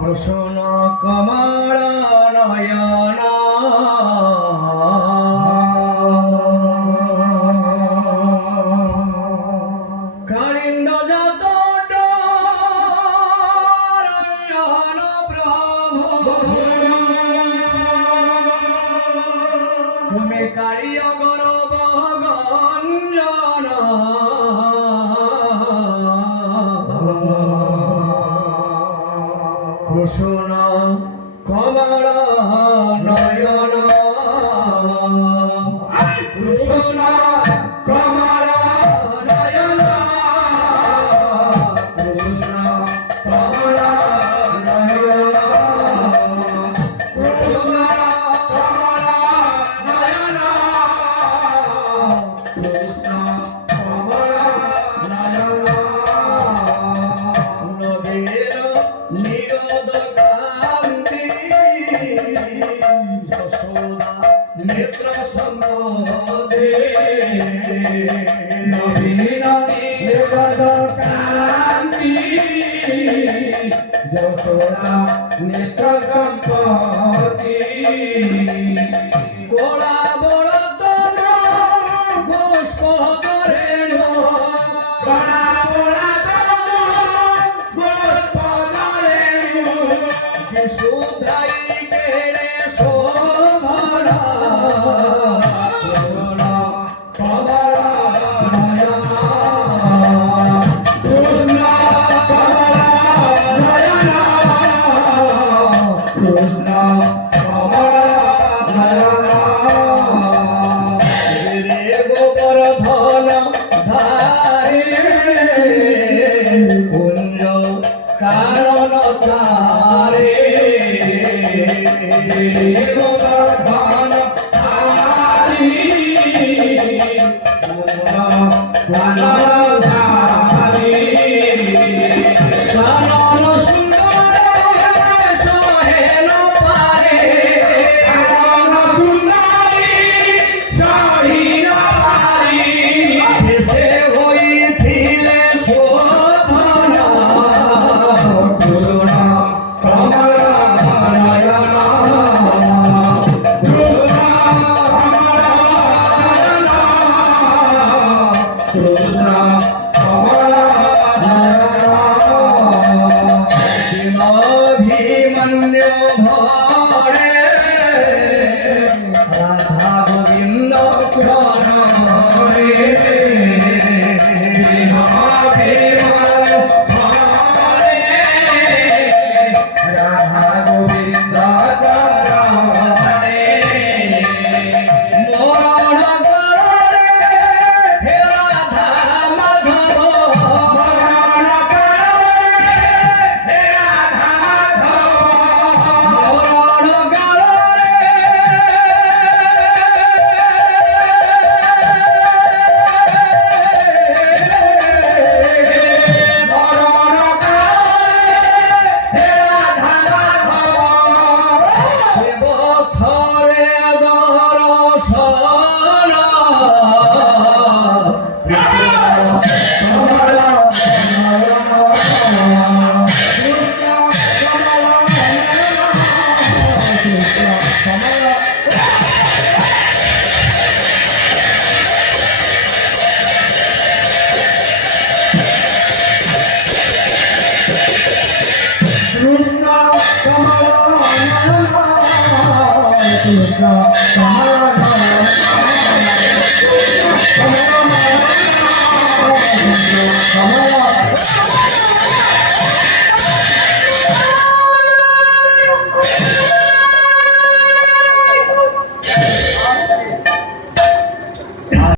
কৃষ্ণ কমল নয়ন কালিন্দ যত রঞ্জন প্রভু তুমি কালিয় গৌরব গঞ্জন কৃষ্ণ কমল নয়ন কৃষ্ণ কমল নয়ন কৃষ্ণ কমল নয়ন কৃষ্ণ কমল নয়ন কৃষ্ণ কমল নয়ন নবীর নিরোধ নেত্র সম্পদে নবীন নিরোধ কান্তি যশোদা নেত্র সম্পদে গোড়া বড় তন পুষ্প করেণ গোড়া বড় তন পুষ্প করেণ সুধাই কেড়ে শোভনা কৃষ্ণ কমল নয়ন কৃষ্ণ কমল নয়ন কৃষ্ণ কমল নয়ন রে গোবর্ধন ধারে কুঞ্জ কারণ চারে গোবর্ধন ধারি কানন ধারি কানন সুন্দর সহেন পারে কানন সুন্দরী সহিন পারি সে হইছিলে শোভনা কৃষ্ণ কমল নয়ন কৃষ্ণ কমল নয়ন কৃষ্ণ কমল নয়ন ভীমন্য ভরে রাধা গোবিন্দ চরণে রাধা গোবিন্দ চরণে মরণ কররে হে রাধা মাধব মরণ কররে হে রাধা মাধব মরণ কররে Krishna, Kamala,